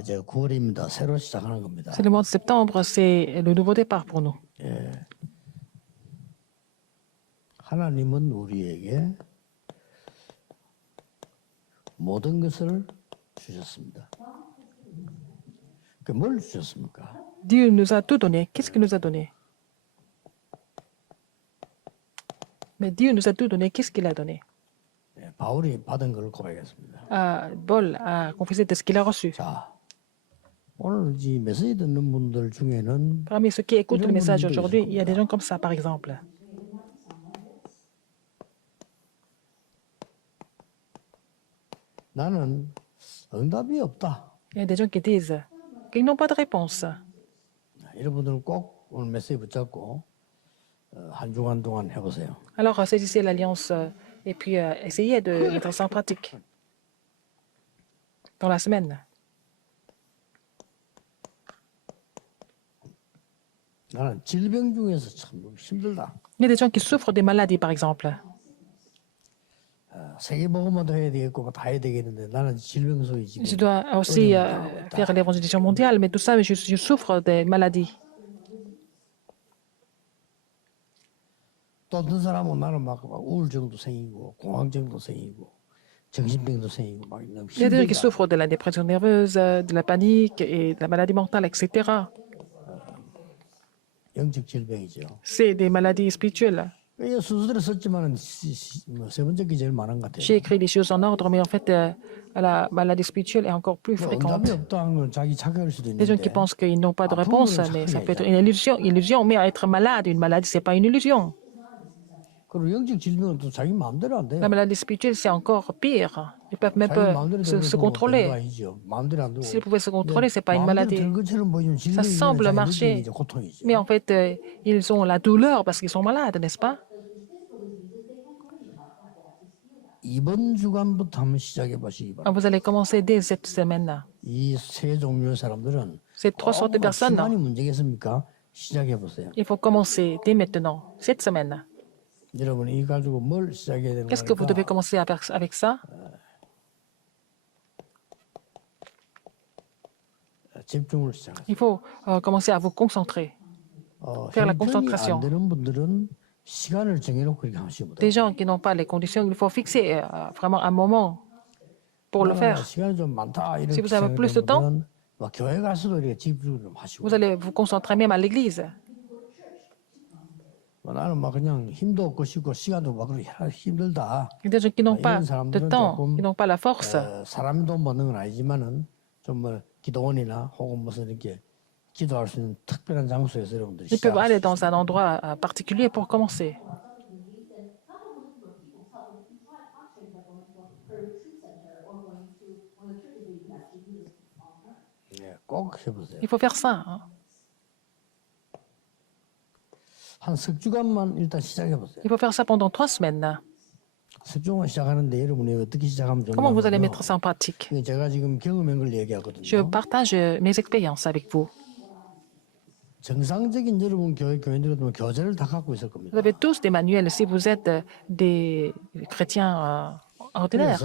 이제 9월입니다. 새로 시작하는 겁니다. C'est le mois de septembre, c'est le nouveau départ pour nous. 하나님은 우리에게 모든 것을 주셨습니다. 뭘 주셨습니까? Dieu nous a tout donné. Qu'est-ce qu'il nous a donné? Mais Dieu nous a tout donné. Qu'est-ce qu'il a donné? 바울이 받은 걸 고백했습니다. Paul a confessé de ce qu'il a reçu. 자, 오늘 이 메시지 듣는 분들 중에는 Parmi ceux qui écoutent le message aujourd'hui, il y a des gens comme ça, par exemple. 나는 응답이 없다. Il y a des gens qui disent qu'ils n'ont pas de réponse. 이런 분들은 꼭 오늘 메시지 붙잡고 한 주간 동안 해보세요. Alors, saisissez l'alliance et puis essayez de mettre ça en pratique dans la semaine. 나는 질병 중에서 참 힘들다. Il y a des gens qui souffrent des maladies, par exemple. 세계복음화도 해야 되겠고 다 해야 되겠는데 나는 질병 속에 지금 Je dois aussi faire l'évangélisation mondiale, mais tout ça, je souffre des maladies. 또 어떤 사람은 나는 막 우울증도 생기고 공황증도 생기고 정신병도 생기고 막 너무 Il y a des gens qui 힘들다. souffrent de la dépression nerveuse, de la panique et de la maladie mentale, etc. 영적 질병이죠. C'est des maladies spirituelles. 이 순서대로 썼지만은 세 번째 게 제일 많은 것 같아요. J'ai écrit les choses en ordre, mais en fait, la maladie spirituelle est encore plus 응답이 fréquente. 없다는 건 자기 착각일 수도 Les gens 있는데 qui pensent qu'ils n'ont pas de réponse, mais ça peut être une illusion. Mais être malade, une maladie, c'est pas une illusion. 그리고 영적 질병은 또 자기 마음대로 안 돼요. La maladie spirituelle, c'est encore pire. Ils peuvent même 자기 pas 마음대로 se 되는 거 contrôler. 아니죠. 마음대로 안 되고. S'ils pouvaient se contrôler, c'est pas une 마음대로 maladie. 되는 것처럼 보이면 Ça 질병이 semble 자기 marcher, 느낌이죠. 고통이죠. mais en fait, ils ont la douleur parce qu'ils sont malades, n'est-ce pas? 이번 주간부터 한번 시작해 보시기 바랍니다. Vous allez commencer dès cette semaine-là. 이 세 종류의 사람들은 Ces trois sortes de personnes, 시간이 문제겠습니까? 시작해 보세요. il faut commencer dès maintenant, cette semaine. 여러분 이 가지고 뭘 시작해야 되는 Qu'est-ce que vous devez 거니까 commencer avec ça? 집중을 시작하세요. Il faut commencer à vous concentrer. faire la 형편이 concentration. 안 되는 분들은 시간을 정해놓고 이렇게 하시면 돼요. Des gens qui n'ont pas les conditions, il faut fixer vraiment un moment pour le faire. 시간이 좀 많다 이렇게 Si vous avez plus de 생각하는 분들은 막 교회 가서도 이렇게 집중을 좀 하시고 Vous allez vous concentrer même à l'église. 나는 막 그냥 힘도 없고 싶고 시간도 막 힘들다. Il y a des gens qui n'ont pas 이런 de 사람들은 temps, 조금 qui n'ont pas la force. 사람이 돈 버는 건 아니지만은 좀 뭐 기도원이나 혹은 무슨 이렇게 기도할 수 있는 특별한 장소에서 여러분들이 Ils peuvent aller 시작하시죠. dans un endroit particulier pour commencer. 꼭 해보세요. Il faut faire ça. Hein. 한 석 주간만 일단 시작해보세요. Il faut faire ça pendant 3 semaines. 석 주간 시작하는데 여러분이 어떻게 시작하면 Comment vous allez 좋냐면요. mettre ça en pratique? 제가 지금 경험한 걸 얘기하거든요. Je partage mes expériences avec vous. 정상적인 여러분 교인들은 교재를 다 갖고 있을 겁니다. Vous avez tous des manuels si vous êtes des chrétiens ordinaires.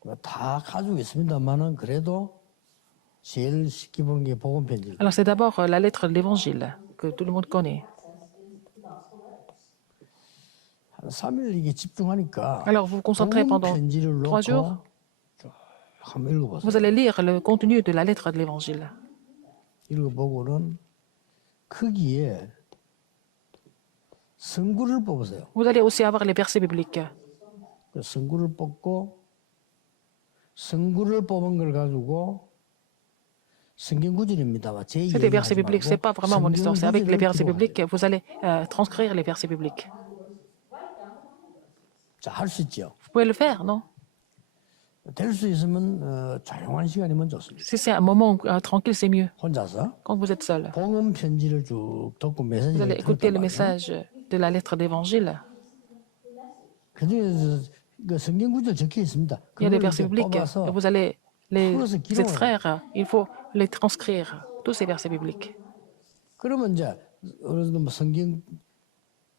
그래서 다 가지고 있습니다만은 그래도 제일 쉽게 보는 게 복음 편지. Alors c'est d'abord la lettre de l'évangile que tout le monde connaît. 한 3일 이게 집중하니까 Alors vous vous concentrez 복음 pendant 편지를 3 jours. 놓고 한번 읽어보세요. Vous allez lire le contenu de la lettre de l'évangile. 읽어보고는 거기에 성구를 뽑으세요. Vous allez aussi avoir les versets bibliques. 그 성구를 뽑고 성구를 뽑은 걸 가지고 성경 구절입니다만 제 C'est des 얘기 versets 하지 bibliques, c'est pas 말고 vraiment mon histoire. C'est avec les versets 기록하세요. bibliques, vous allez transcrire les versets bibliques. 자, 할 수 있죠. Vous pouvez le faire, non? 될 수 있으면 조용한 시간이면 좋습니다. Si c'est un moment tranquille, c'est mieux. 혼자서 Quand vous êtes seul, 복음 편지를 쭉 듣고 vous 메시지를 allez écouter le 들었단 말이에요. message de la lettre d'évangile. 그중에서 그 성경 구절 적혀 있습니다. Il y a des 그걸 versets 이렇게 bibliques 뽑아서 et vous allez les 풀어서 기록을 extraire. Il faut les transcrire, tous ces versets bibliques. 그러면 이제 어느 정도 뭐 성경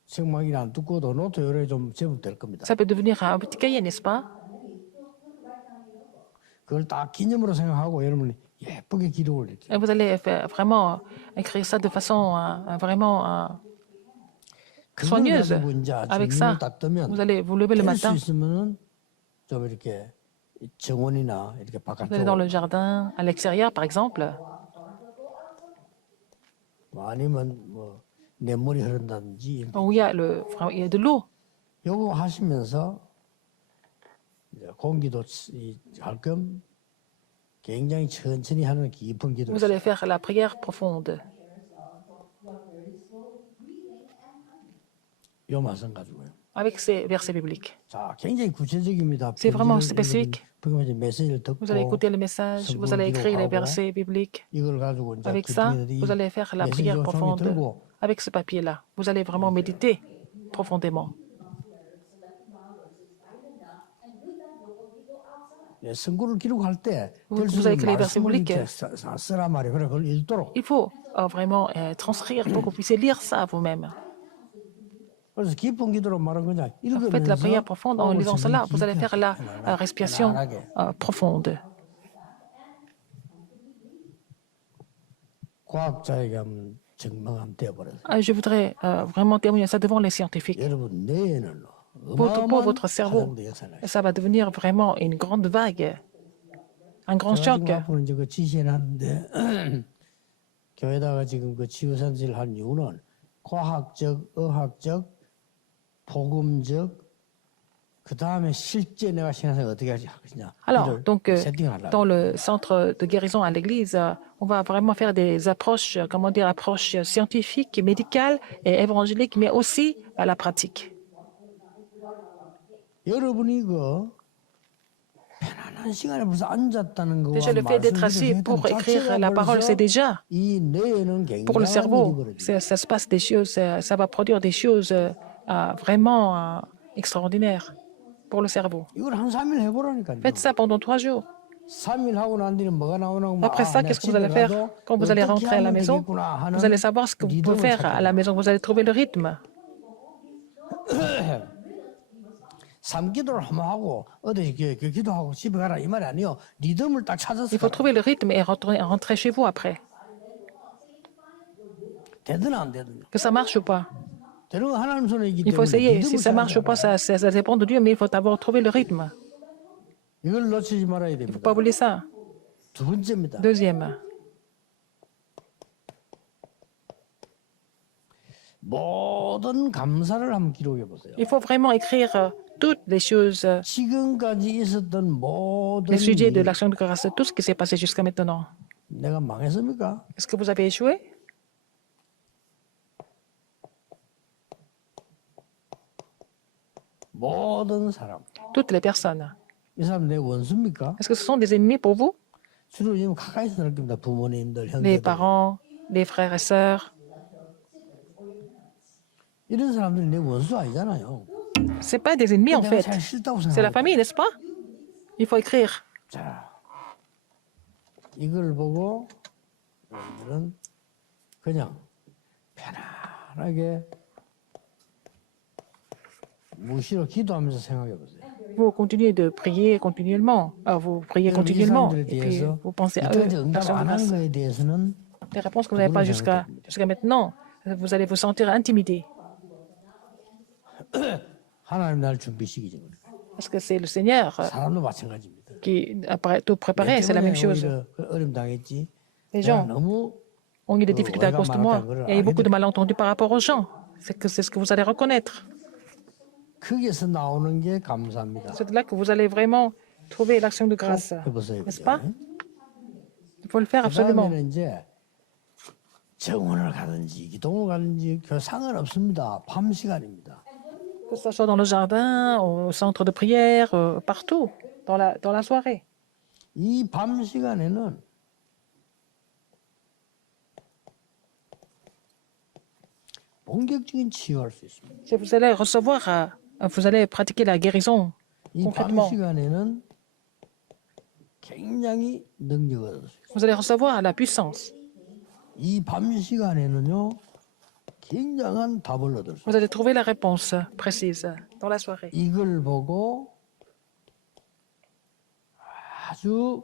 책망이 안 듣고도 노트 요래 좀 제법 될 겁니다. Ça peut devenir un petit cahier, n'est-ce pas? 그걸 딱 기념으로 생각하고 여러분이 예쁘게 기록을 이렇게. Et vous allez vraiment écrire ça de façon vraiment 그걸 soigneuse. 가지고 이제 Avec 눈을 ça, 딱 뜨면 vous allez vous lever le 될 수 matin, 있으면은 좀 이렇게 정원이나 이렇게 vous allez dans le 바깥쪽으로 jardin, à l'extérieur par exemple, 뭐 아니면 뭐 냇물이 흐른다든지 où il y a de l'eau. 요거 하시면서 이제 공기도 할겸 굉장히 천천히 하는 깊은 기도를 Vous allez faire la prière profonde. 요 말씀 가지고요. Avec ces versets bibliques. 자, 굉장히 구체적입니다. C'est vraiment 편지를 spécifique. 읽으면 이제 메시지를 듣고 Vous allez écouter le message, vous allez écrire les versets bibliques. 이걸 가지고 이제 Avec ça, 기도인들이 vous allez faire la 메시지 prière 종이 profonde. 들고 Avec ce papier-là, vous allez vraiment méditer profondément. 선구를 기록할 때 Vous 될 수 avez 있는 écrit les versets 말씀을 bibliques. 이렇게 쓰란 말이에요. 그래 그걸 읽도록. Il faut vraiment transcrire pour que vous puissiez lire ça vous-même. 그래서 깊은 기도로 말한 거냐. Faites la prière 읽으면서 profonde en lisant cela. Vous allez faire la respiration 편안하게. profonde. 과학자에게 한번 증명하면 되어버려요. Je voudrais vraiment témoigner ça devant les scientifiques. 여러분 뇌에는 Pour 어마어마한 votre cerveau, 파장도 역사나. ça va devenir vraiment une grande vague, un grand 제가 choc. 지금 앞으로 이제 그 지시해놨는데 교회다가 지금 그 치유산지를 한 이유는 과학적, 의학적, 복음적, 그 다음에 실제 내가 신앙생활 어떻게 하겠냐. Alors, donc, 세팅하려고. dans le centre de guérison à l'église, on va vraiment faire des approches, comment dire, approches scientifiques, médicales et évangéliques, mais aussi à la pratique. 여러분이 그 편안한 시간에 벌써 앉았다는 거와 Déjà, le fait d'être assis pour écrire la parole, c'est déjà, 이 뇌에는 pour le 굉장한 일이 cerveau, 벌어져요. ça se passe des choses, ça va produire des choses vraiment extraordinaires pour le cerveau. 이걸 한 3일 해보라니까요. Faites ça pendant 3 jours. 3일 하고 난 뒤에 뭐가 나오나 Après ça, qu'est-ce que vous allez faire quand vous allez rentrer à la maison? Vous allez savoir ce que vous pouvez faire à la maison. Vous allez trouver le rythme. 삼기도를 한번 하고 어디 기도하고 집에 가라 이 말이 아니요. 리듬을 딱 찾아서 Il faut trouver le rythme et rentrer chez vous après. 되든 안 되든 Que ça marche ou pas. 되는 건 하나님 손에 있기 Il faut 때문에 essayer. 리듬을 Si ça marche ou pas, 찾아야 ça dépend de Dieu, mais il faut d'abord trouver le rythme. 이걸 놓치지 말아야 Il ne faut 됩니다. pas oublier ça. 두 번째입니다. Deuxième, 모든 감사를 한번 기록해 보세요. il faut vraiment écrire toutes les choses, 지금까지 있었던 모든 les sujets de 일이 l'action de grâce, tout ce qui s'est passé jusqu'à maintenant. 내가 망했습니까? Est-ce que vous avez échoué? 모든 사람. Toutes les personnes. 이 사람 내 원수입니까? Est-ce que ce sont des ennemis pour vous? 주로 지금 가까이서 느낍니다. 부모님들, Les 형제들. parents, les frères et sœurs. 이런 사람들이 내 원수 아니잖아요. C'est pas des ennemis en 내가 fait. 잘 싫다고 C'est la 생각해요. famille, n'est-ce pas? Il faut écrire. 자, 이걸 보고 여러분들은 그냥 편안하게 무시로 기도하면서 생각해 보세요. Vous continuez de prier continuellement. Vous priez 여러분, 이 continuellement. 사람들에 Et puis 대해서 vous pensez à eux. 이때까지 응답 L'action de 안 한 grâce. 거에 대해서는 Les réponses que vous n'avez pas jusqu'à maintenant, vous allez vous sentir intimidé. 하나님 날 준비시키지. Parce que c'est le Seigneur 사람도 마찬가지입니다. qui a tout préparé. C'est la même chose. 어려움 당했지. Les 내가 gens 너무 ont eu des difficultés à cause de moi. Il y a eu beaucoup de malentendus par rapport aux gens. C'est ce que vous allez reconnaître. 거기에서 나오는 게 감사합니다. C'est là que vous allez vraiment trouver l'action de grâce. 해보세요. N'est-ce 그죠? pas? Il faut le faire absolument. 그다음에는 이제 정원을 가든지 기도를 가든지 그 상관없습니다. 밤 시간입니다. Que ce soit dans le jardin, au centre de prière, partout, dans la soirée. 이 밤 시간에는 본격적인 치유할 수 있습니다. Vous allez recevoir, vous allez pratiquer la guérison 이 밤 concrètement. 시간에는 굉장히 능력을 얻을 수 있어요. Vous allez recevoir la puissance. 이 밤 시간에는요 굉장한 답을 얻을 수 있어요. Vous allez trouver la réponse précise dans la soirée. 이걸 보고 아주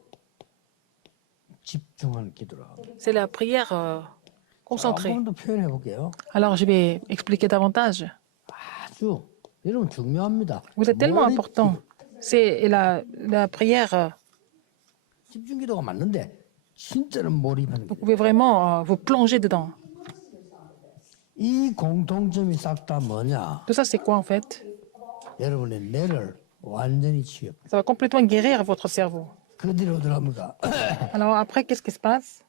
집중한 기도를 합니다. C'est la prière concentrée. 조금 더 표현해 볼게요. Alors, je vais expliquer davantage. 아주 여러분 중요합니다. Vous êtes tellement 머리 important. C'est la prière. 집중 기도가 맞는데 진짜는 몰입하는 Vous 게. pouvez vraiment vous plonger dedans. 이 공통점이 싹 다 뭐냐? Tout ça, c'est quoi en fait? 여러분의 뇌를 완전히 치유. Ça va complètement guérir votre cerveau. 그 뒤로 들어갑니다. Alors après, qu'est-ce qui se passe?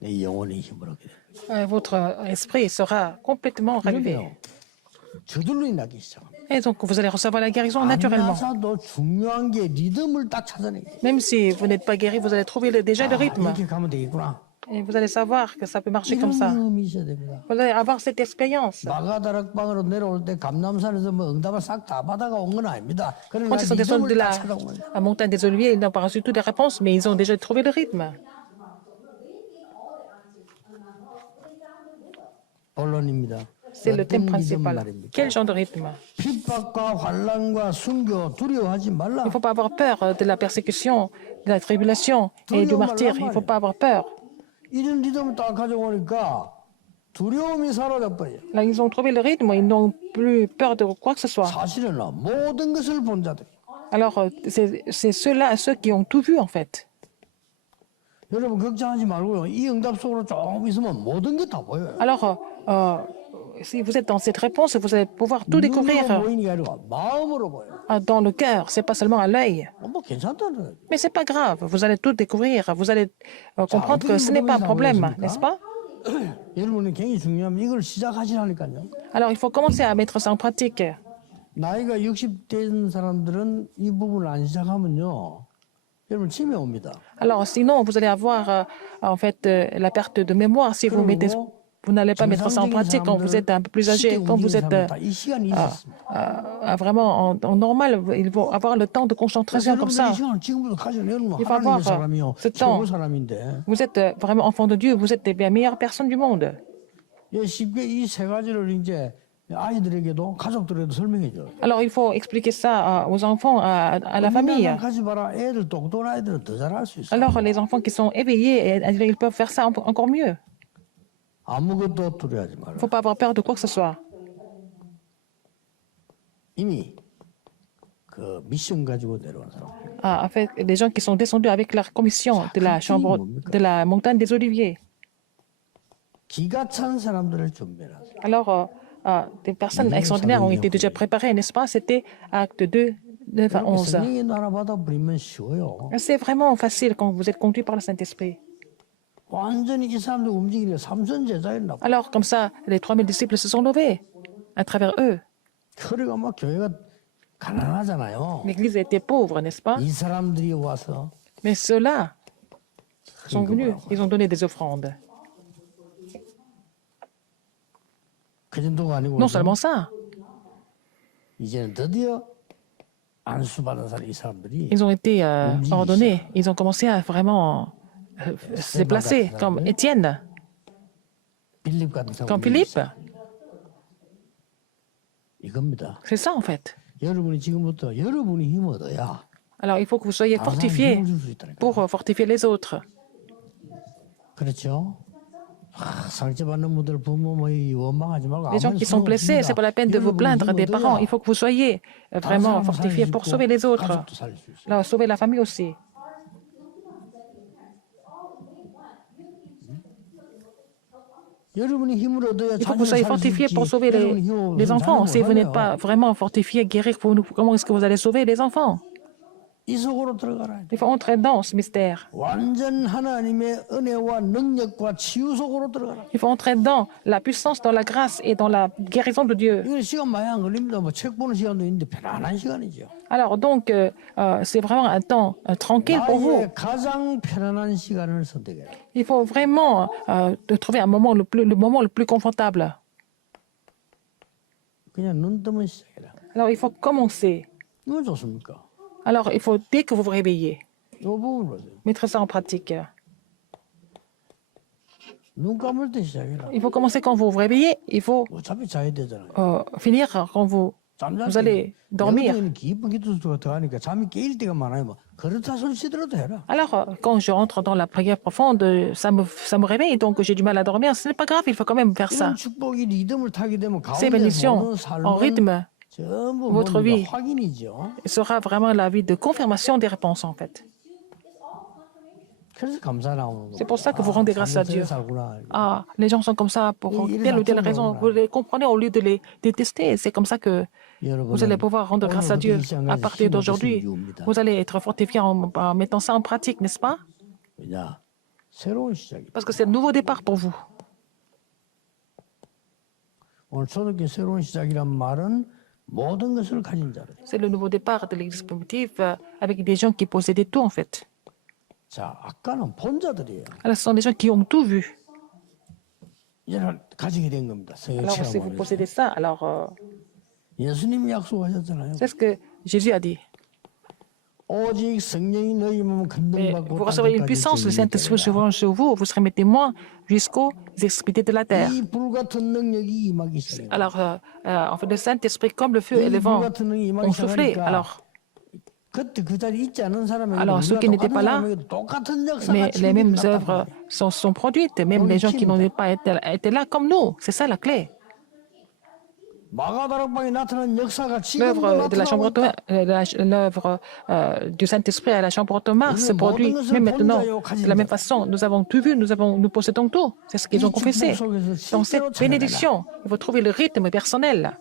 내 영혼의 힘을 얻게 됩니다. Votre esprit sera complètement ravivé. 그러면 저절로 나기 시작합니다. Et donc, vous allez recevoir la guérison naturellement. 안나사도 중요한 게 리듬을 딱 찾아내기. Même si vous n'êtes pas guéri, vous allez trouver déjà le rythme. 이렇게 가면 되겠구나. Et vous allez savoir que ça peut marcher comme 이런 ça. 경험이 있어야 됩니다. Vous allez avoir cette expérience. 마가다락방으로 내려올 때 감남산에서 뭐 응답을 싹 다 받아가 온 건 아닙니다. 그러나 Quand ils sont descendus de 리듬을 la 딱 찾아온 거예요. montagne des Oliviers, ils n'ont pas reçu toutes les réponses, mais ils ont déjà trouvé le rythme. 본론입니다. C'est le thème 어떤 리듬 principal. 말입니까? Quel genre de rythme? 핍박과 환란과 순교 두려워하지 말라. Il ne faut pas avoir peur de la persécution, de la tribulation et du martyr. Il ne faut pas avoir peur. 이런 리듬을 딱 가져오니까 두려움이 사라져 버려요. Là, ils ont trouvé le rythme, ils n'ont plus peur de quoi que ce soit. 사실은 모든 것을 본 자들이. Alors, c'est ceux-là, ceux qui ont tout vu en fait. 여러분 걱정하지 말고요. 이 응답 속으로 조금 있으면 모든 게 다 보여요. Alors, si vous êtes dans cette réponse, vous allez pouvoir tout 눈으로 découvrir 보이는 게 아니라 마음으로 보여요. dans le cœur. C'est pas seulement à l'œil. 뭐 괜찮다는 거예요. Mais c'est pas grave. Vous allez tout découvrir. Vous allez comprendre que ce n'est pas un problème, n'est-ce pas? 여러분이 굉장히 중요하면 이걸 시작하시라니까요. Alors, il faut commencer à mettre ça en pratique. 나이가 60 된 사람들은 이 부분을 안 시작하면요. 여러분 치매 옵니다. Alors, sinon, vous allez avoir en fait la perte de mémoire si vous mettez, vous n'allez pas mettre ça en pratique quand vous êtes un peu plus âgé, quand vous êtes 이 시간이 있었습니다. vraiment en normal, il faut avoir le temps de concentration comme ça. 이 시간을 지금부터 가지면 여러분 Il faut avoir 하나님의 사람이요. ce temps. 최고 사람인데 Vous êtes vraiment enfant de Dieu, vous êtes les meilleures personnes du monde. 예, 쉽게 이 세 가지를 이제 아이들에게도 가족들에게도 설명해 줘요. Alors, il faut expliquer ça aux enfants, à la famille. 가지 봐라. 애들 똑똑한 아이들은 더 잘할 수 있어. Alors, les enfants qui sont éveillés, ils peuvent faire ça encore mieux. 아무것도 두려워하지 Il 마라. ne faut pas avoir peur de quoi que ce soit. 이미 그 미션 가지고 내려온 사람. En fait, les gens qui sont descendus avec leur commission de la chambre, de la montagne des Oliviers. 기가 찬 사람들을 준비해라. Alors, des personnes extraordinaires ont été déjà préparées, n'est-ce pas? C'était acte 2, 9 à 11. 성령의 나라 받아버리면 쉬워요. C'est vraiment facile quand vous êtes conduit par le Saint-Esprit. 완전히 이 사람들 움직이려 삼선 제자였나 봐. Alors, comme ça, les 3000 disciples se sont levés à travers eux. 그래가 막 교회가 가난하잖아요. L'Église était pauvre, n'est-ce pas? 이 사람들이 와서 Mais ceux-là sont venus, ils ont donné des offrandes. 그 정도가 아니고 Non seulement ça, 이제는 드디어 안수받은 사람 이 사람들이 ils ont été ordonnés, ils ont commencé à vraiment se déplacer, comme Étienne, 빌립 같은 사람. comme Philippe. 이겁니다. C'est ça en fait. 여러분이 지금부터 여러분이 힘 얻어야 Alors il faut que vous soyez 다른 사람 fortifiés 힘을 줄수 있다니까. pour fortifier les autres. 그렇죠? 상처받는 분들 부모 뭐 원망하지 말고 Les gens qui sont blessés, c'est pas la peine de vous plaindre des parents. Il faut que vous soyez vraiment fortifiés pour sauver les autres. 가족도 살릴 수 있어요. Alors, sauver la famille aussi. 여러분이 힘을 얻어야 Il faut que vous soyez fortifiés pour sauver les enfants. Si vous n'êtes pas vraiment fortifiés, guérir, comment est-ce que vous allez sauver les enfants? 이 속으로 들어가라. Il faut entrer dans ce mystère. 완전 하나님의 은혜와 능력과 치유 속으로 들어가라. Il faut entrer dans la puissance, dans la grâce et dans la guérison de Dieu. 이건 시간 많이 안 걸립니다. 뭐 책 보는 시간도 있는데 편안한 시간이죠. Alors donc, c'est vraiment un temps tranquille pour vous. 나의 가장 편안한 시간을 선택해라. Il faut vraiment de trouver un moment le moment le plus confortable. 그냥 눈 뜨면 시작해라. Alors il faut commencer. 뭐 좋습니까? Alors il faut dès que vous vous réveillez, 이 부분을 보세요. mettre ça en pratique. 눈 감을 때 시작해라. Il faut commencer quand vous vous réveillez. Il faut 어차피 자야 되잖아요. finir quand vous 잠잘 vous allez dormir. 내 깊은 기도수가 더하니까 잠이 깨일 때가 많아요. 뭐 그렇다 손 씻더라도 해라. Alors, quand je rentre dans la prière profonde, ça me réveille, donc j'ai du mal à dormir. Ce n'est pas grave, il faut quand même faire ça. 이런 축복이 리듬을 타게 되면 Ces 가운데 bénédictions 모든 en 삶은 rythme 전부 votre vie. 뭡니까? 확인이죠. sera vraiment la vie de confirmation des réponses, en fait. 그래서 감사 나오는 C'est pour ça que vous rendez grâce à Dieu. 살구나. Ah, les gens sont comme ça pour telle ou telle raison. Vous les comprenez au lieu de les détester. C'est comme ça que vous allez pouvoir rendre grâce à Dieu. À partir d'aujourd'hui, vous allez être fortifié en mettant ça en pratique, n'est-ce pas? 왜냐? 새로운 시작이. Parce que c'est un nouveau départ pour vous. 오늘 초대교회 새로운 시작이란 말은 모든 것을 가진 자들. C'est le nouveau départ de l'église primitive avec des gens qui possédaient tout, en fait. 자, 아까는 본 자들이에요. Alors, ce sont des gens qui ont tout vu. 이제는 가지게 된 겁니다. Alors, si vous 서유체험을. possédez ça, alors 예수님이 약속하셨잖아요. c'est ce que Jésus a dit. 오직 성령이 너희 몸을 Et 감동받고 vous recevrez une puissance, le Saint-Esprit sera sur vous, vous serez mes témoins jusqu'aux extrémités de la terre. 이 불같은 능력이 임하기 시작해요. Alors, en fait, le Saint-Esprit, comme le feu et le 이 vent, 불같은 능력이 임하기 ont soufflé. 시작하니까 Alors, 그때 그 자리에 있지 않은 사람에게도 Alors, ceux qui n'étaient pas là, 똑같은 역사가 mais les mêmes 나타나요. œuvres sont produites, même les gens qui n'ont pas été là comme nous. C'est ça la clé. 마가다락방에 나타난 역사가 지금도 L'œuvre de la chambre 나타나고 있다. l'œuvre du Saint-Esprit à la chambre Ottomane se produit même maintenant. De la même façon, nous avons tout vu, nous possédons tout. C'est ce qu'ils ont confessé. Dans cette bénédiction, il faut trouver le rythme personnel.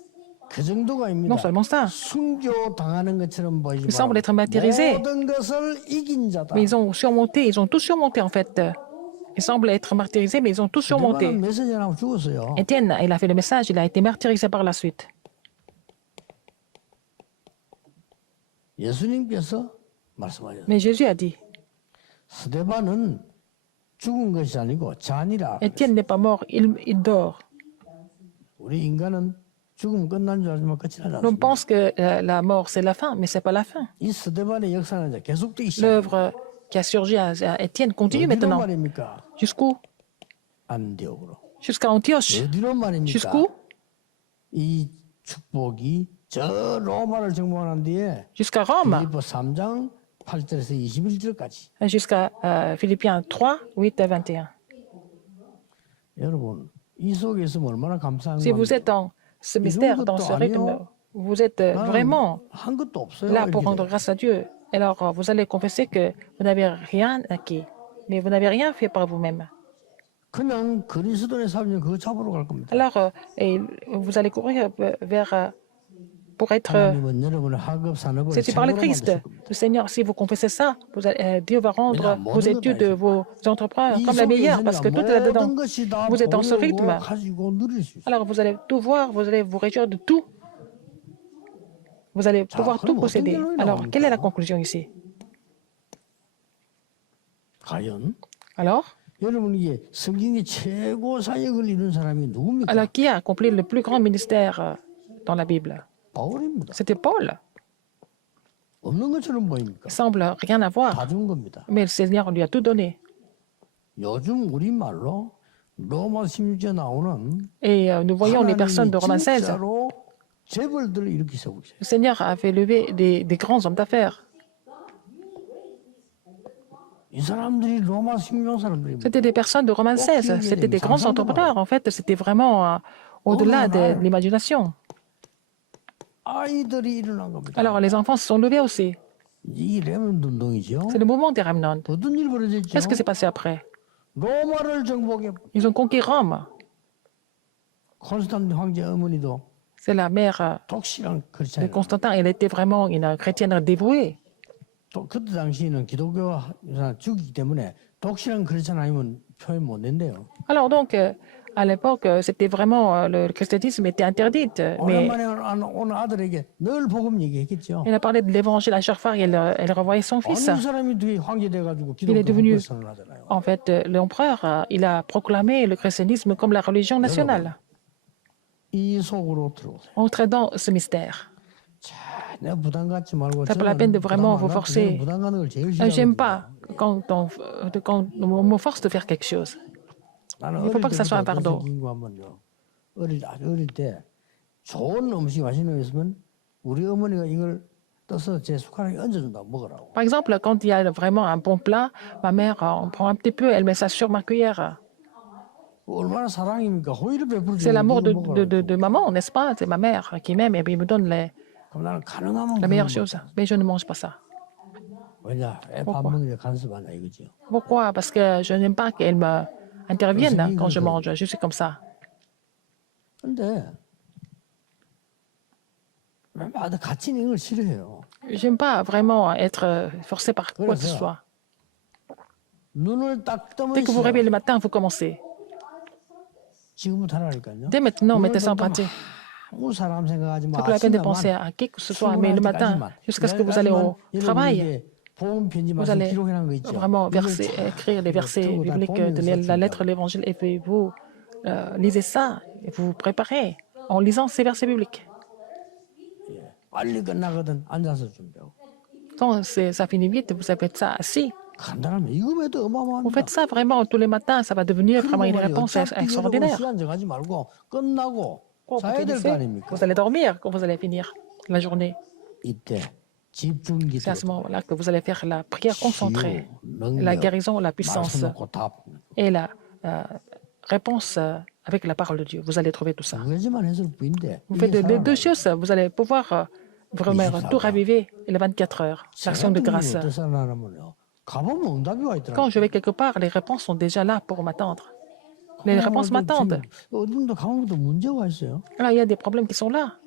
그 정도가 아닙니다. Non seulement ça, 순교 당하는 것처럼 ils semblent être martyrisés, 모든 것을 이긴 자다. mais ils ont tout surmonté en fait. Ils semblent être martyrisés, mais ils ont tout surmonté. 스데반은 메시지하고 죽었어요. Étienne, il a fait le message, il a été martyrisé par la suite. 예수님께서 말씀하셨어요. Mais Jésus a dit, 스데반은 죽은 것이 아니고 잔이라. Étienne n'est pas mort, il dort. 우리 인간은 죽으면 끝난 줄 알지만 끝이 나지 L'homme 않습니다. pense que la mort, c'est la fin, mais c'est pas la fin. 이 스데반의 역사는 이제 계속되기 시작해요. L'œuvre qui a surgi à Étienne continue 어디로 maintenant. 말입니까? Jusqu'où? 안디옥으로. Jusqu'à Antioche. 어디로 말입니까? Jusqu'où? 이 축복이 저 로마를 정복한 뒤에 Jusqu'à Rome. 빌립보 3장 8절에서 21절까지. Jusqu'à Philippiens 3, 8 à 21. 여러분 이 속에 있으면 얼마나 감사한 Si vous 겁니까? êtes dans ce mystère, dans ce rythme, vous êtes vraiment 한 것도 없어요. là pour 이렇게 rendre grâce à Dieu. Alors, vous allez confesser que vous n'avez rien acquis, mais vous n'avez rien fait par vous-même. 그냥 그리스도의 삶이 그거 잡으러 갈 겁니다. Alors, et vous allez courir vers pour être 하나님은 여러분의 학업 산업을 c'est par le 최고로 Christ. 만드실 겁니다. Le Seigneur, si vous confessez ça, Dieu va rendre vos études, vos entrepreneurs 이 comme la 속에 meilleure, parce que tout est là-dedans. 모든 것이 다 Vous êtes dans ce 보이고 rythme. 가지고 누릴 수 있어요. Alors, vous allez tout voir, vous allez vous réjouir de tout. Vous allez pouvoir tout posséder. Alors, quelle est la conclusion ici? 과연 Alors, 여러분 이게 성경의 최고 사역을 이룬 사람이 누굽니까? alors qui a accompli le plus grand ministère dans la Bible? 바울입니다. C'était Paul. 없는 것처럼 보입니까? Il semble rien avoir, 다 준 겁니다. mais le Seigneur lui a tout donné. 요즘 우리말로 로마 16에 나오는 Et nous voyons les personnes de Romains 16. 진짜로 재벌들을 이렇게 세우고 있어요. Le Seigneur a fait lever des grands hommes d'affaires. 이 사람들이 로마 식민지 사람들입니다. C'était des personnes de Romains 16. C'était des grands entrepreneurs. En fait, c'était vraiment au-delà de l'imagination. 아이들이 일어난 겁니다. Alors, les enfants se sont levés aussi. 이 레몬드 운동이죠. C'est le mouvement des remnants. 어떤 일 벌어졌죠? Qu'est-ce qui s'est passé après? 로마를 정복해 Ils ont conquis Rome. 콘스탄틴 황제 어머니도 C'est la mère 독실한 de 크리스찬. Constantin. Elle était vraiment une chrétienne dévouée. 또 그때 당시에는 기독교 죽이기 때문에 독실한 크리스찬 아니면 표현 못 낸대요. Alors donc, à l'époque, c'était vraiment, le christianisme était interdit. Mais 오랜만에 오는 아들에게 늘 복음 얘기했겠죠. elle a parlé de l'évangile à chaque fois et elle revoyait son fils. 어느 사람이 뒤에 황제 돼가지고 Il est 기독교 devenu, 국가 선언하잖아요. en fait, l'empereur, il a proclamé le christianisme comme la religion nationale. 이 속으로 들어오세요. Entrez dans ce mystère. 내가 부담 갖지 말고 C'est pas la peine de vraiment vous forcer. 부담 가는 걸 제일 J'aime 싫어하거든요. pas quand on me force de faire quelque chose. 나는 Il faut pas que ça soit un 어릴 때부터 fardeau. 아주 어릴 때 좋은 음식 맛있는 거 있으면 우리 어머니가 이걸 떠서 제 숟가락에 얹어준다고 먹으라고. Par exemple, quand il y a vraiment un bon plat, ma mère en prend un petit peu, elle met ça sur ma cuillère. 얼마나 사랑입니까? 호의를 베풀어 C'est 주는 l'amour 이거 먹으라고. de maman, n'est-ce pas? C'est ma mère qui m'aime et puis me donne 그럼 나는 가능하면 la 그걸 meilleure 먹- chose. Mais je ne mange pas ça. 왜냐? 애 밥 Pourquoi? 먹는 게 간섭하냐 이거죠. Pourquoi? Parce que je n'aime pas qu'elle me intervienne quand je mange. Je suis comme ça. 근데 나도 같이 있는 걸 싫어해요. J'aime pas vraiment être forcé par quoi que ce soit. 눈을 딱 뜨면 Dès que vous réveillez le matin, vous commencez. 지금부터 하라니까요. Dès maintenant, mettez ça en pratique. 아무 사람 생각하지 마. C'est pas la peine de penser à qui que ce soit, mais le matin, jusqu'à ce que vous allez au travail, vous allez vraiment écrire les versets bibliques de la lettre de l'Évangile et puis vous lisez ça et vous vous préparez en lisant ces versets bibliques. 빨리 끝나거든 앉아서 준비하고. Quand ça finit vite, vous faites ça assis. 간단하면 이거에도 Vous 어마어마합니다. faites ça vraiment tous les matins, ça va devenir vraiment une réponse 어차피 extraordinaire. 시간 정하지 말고 끝나고 Quand 자야 vous 될 거 finissez, 아닙니까? vous allez dormir quand vous allez finir la journée. 이때 집중기도 C'est à ce moment-là que vous allez faire la prière concentrée, la guérison, la puissance 말씀 놓고 답. et la réponse avec la parole de Dieu. Vous allez trouver tout ça. 두 가지만 해서 부인데 Vous faites les deux choses, vous allez pouvoir vraiment tout raviver les 24 heures, l'action de grâce. 어떤 사람하면요 가보면 응답이 와 있더라고요. Quand je vais quelque part, les réponses sont déjà là pour m'attendre. Les réponses m'attendent. 어딘가 가면 또 문제가 있어요. Alors, il y a des problèmes qui sont là.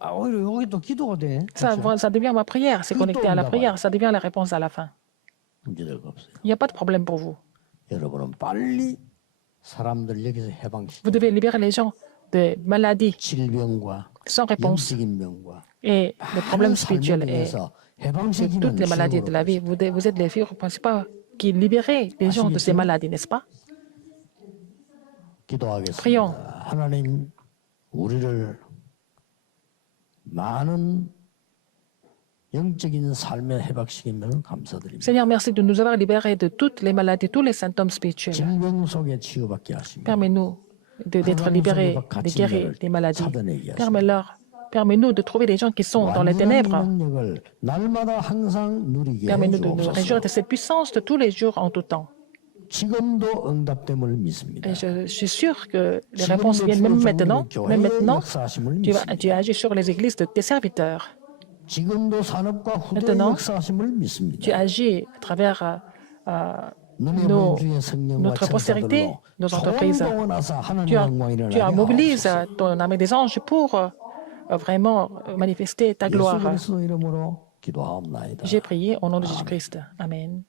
아, 오히려 여기 또 기도가 돼. Ça devient ma prière, c'est connecté à la prière, ça devient la réponse à la fin. 문제될 거 없어요. Il n'y a pas de problème pour vous. 여러분은 빨리 사람들 여기서 해방시켜 Vous devez libérer les gens de maladies 질병과 sans réponse 영적인 병과 et des problèmes 많은 삶을 spirituels et 위해서 de 해방시키는 toutes les maladies de la vie. Vous êtes les figures principales qui libérez les gens de ces maladies, n'est-ce pas? 기도하겠습니다. Prions. 하나님 우리를 많은 영적인 삶에 해방시키면 감사드립니다. Seigneur, merci de nous avoir libérés de toutes les maladies, tous les symptômes spirituels. 질병 속에 치유받게 하십니다. Permets-nous d'être libérés, de guérir des maladies. Permets-nous de trouver les gens qui sont dans les ténèbres. 능력을 날마다 항상 누리게 Permets-nous de nous réjouir 해주옵소서. de cette puissance de tous les jours en tout temps. 지금도 응답됨을 믿습니다. Et je suis sûr que les réponses viennent même maintenant. Même maintenant, 역사하심을 tu 믿습니다. agis sur les églises de tes serviteurs. 지금도 산업과 후대의 Maintenant, 역사하심을 Tu 믿습니다. agis à travers 눈에 nos- 보이는 주의 성령과 notre postérité, 천사들로 nos entreprises. 총동원하사 하나님 Tu, 영광을 일어나게 mobilises 하옵소서. ton armée des anges pour vraiment manifester ta 예수 gloire. 그리스도 이름으로 기도하옵나이다. J'ai prié au nom de Jésus-Christ. Amen.